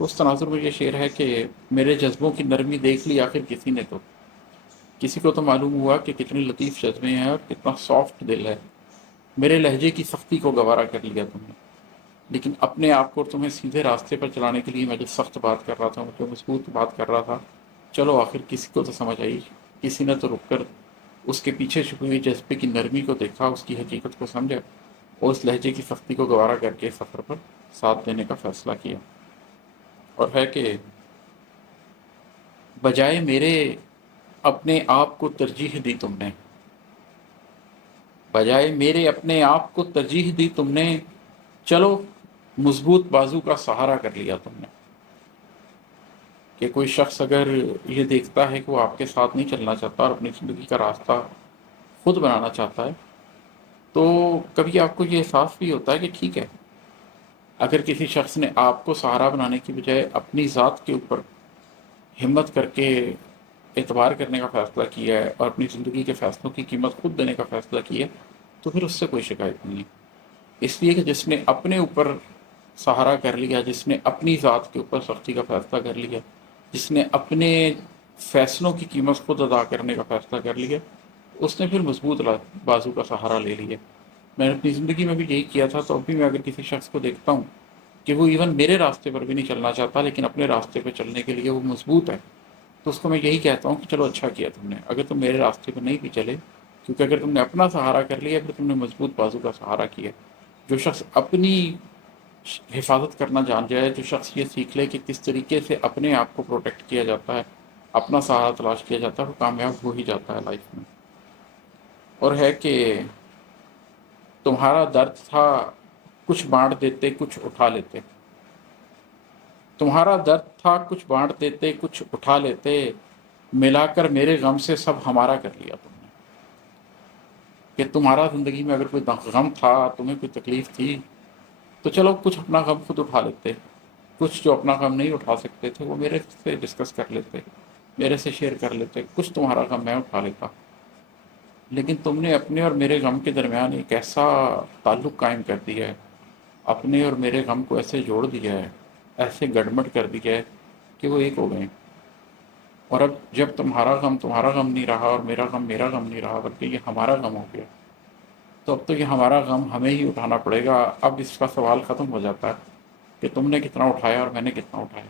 تو اس تناظر میں یہ شعر ہے کہ میرے جذبوں کی نرمی دیکھ لی آخر کسی نے تو، کسی کو تو معلوم ہوا کہ کتنے لطیف جذبے ہیں اور کتنا سافٹ دل ہے، میرے لہجے کی سختی کو گوارا کر لیا تم نے، لیکن اپنے آپ کو اور تمہیں سیدھے راستے پر چلانے کے لیے میں جو سخت بات کر رہا تھا، جو مضبوط بات کر رہا تھا، چلو آخر کسی کو تو سمجھ آئی، کسی نے تو رک کر اس کے پیچھے چھپی ہوئی جذبے کی نرمی کو دیکھا، اس کی حقیقت کو سمجھا اور اس لہجے کی سختی کو گوارا کر کے سفر پر ساتھ دینے کا فیصلہ کیا۔ اور ہے کہ بجائے میرے اپنے آپ کو ترجیح دی تم نے، بجائے میرے اپنے آپ کو ترجیح دی تم نے، چلو مضبوط بازو کا سہارا کر لیا تم نے۔ کہ کوئی شخص اگر یہ دیکھتا ہے کہ وہ آپ کے ساتھ نہیں چلنا چاہتا اور اپنی زندگی کا راستہ خود بنانا چاہتا ہے، تو کبھی آپ کو یہ احساس بھی ہوتا ہے کہ ٹھیک ہے، اگر کسی شخص نے آپ کو سہارا بنانے کی بجائے اپنی ذات کے اوپر ہمت کر کے اعتبار کرنے کا فیصلہ کیا ہے اور اپنی زندگی کے فیصلوں کی قیمت خود دینے کا فیصلہ کیا ہے، تو پھر اس سے کوئی شکایت نہیں ہے۔ اس لیے کہ جس نے اپنے اوپر سہارا کر لیا، جس نے اپنی ذات کے اوپر سختی کا فیصلہ کر لیا، جس نے اپنے فیصلوں کی قیمت خود ادا کرنے کا فیصلہ کر لیا، اس نے پھر مضبوط بازو کا سہارا لے لیا۔ میں نے اپنی زندگی میں بھی یہی کیا تھا، تو اب بھی میں اگر کسی شخص کو دیکھتا ہوں کہ وہ ایون میرے راستے پر بھی نہیں چلنا چاہتا لیکن اپنے راستے پہ چلنے کے لیے وہ مضبوط ہے، تو اس کو میں یہی کہتا ہوں کہ چلو اچھا کیا تم نے، اگر تم میرے راستے پہ نہیں بھی چلے، کیونکہ اگر تم نے اپنا سہارا کر لیا پھر تم نے مضبوط بازو کا سہارا کیا۔ جو شخص اپنی حفاظت کرنا جان جائے، جو شخص یہ سیکھ لے کہ کس طریقے سے اپنے آپ کو پروٹیکٹ کیا جاتا ہے، اپنا سہارا تلاش کیا جاتا ہے، وہ کامیاب ہو ہی جاتا ہے لائف میں۔ اور ہے کہ تمہارا درد تھا کچھ بانٹ دیتے کچھ اٹھا لیتے، تمہارا درد تھا کچھ بانٹ دیتے کچھ اٹھا لیتے، ملا کر میرے غم سے سب ہمارا کر لیا تم نے۔ کہ تمہارا زندگی میں اگر کوئی غم تھا، تمہیں کوئی تکلیف تھی، تو چلو کچھ اپنا غم خود اٹھا لیتے، کچھ جو اپنا غم نہیں اٹھا سکتے تھے وہ میرے سے ڈسکس کر لیتے، میرے سے شیئر کر لیتے، کچھ تمہارا غم میں اٹھا لیتا۔ لیکن تم نے اپنے اور میرے غم کے درمیان ایک ایسا تعلق قائم کر دیا ہے، اپنے اور میرے غم کو ایسے جوڑ دیا ہے، ایسے گڑمٹ کر دیا ہے کہ وہ ایک ہو گئے ہیں۔ اور اب جب تمہارا غم نہیں رہا اور میرا غم میرا غم نہیں رہا بلکہ یہ ہمارا غم ہو گیا، تو اب تو یہ ہمارا غم ہمیں ہی اٹھانا پڑے گا۔ اب اس کا سوال ختم ہو جاتا ہے کہ تم نے کتنا اٹھایا اور میں نے کتنا اٹھایا۔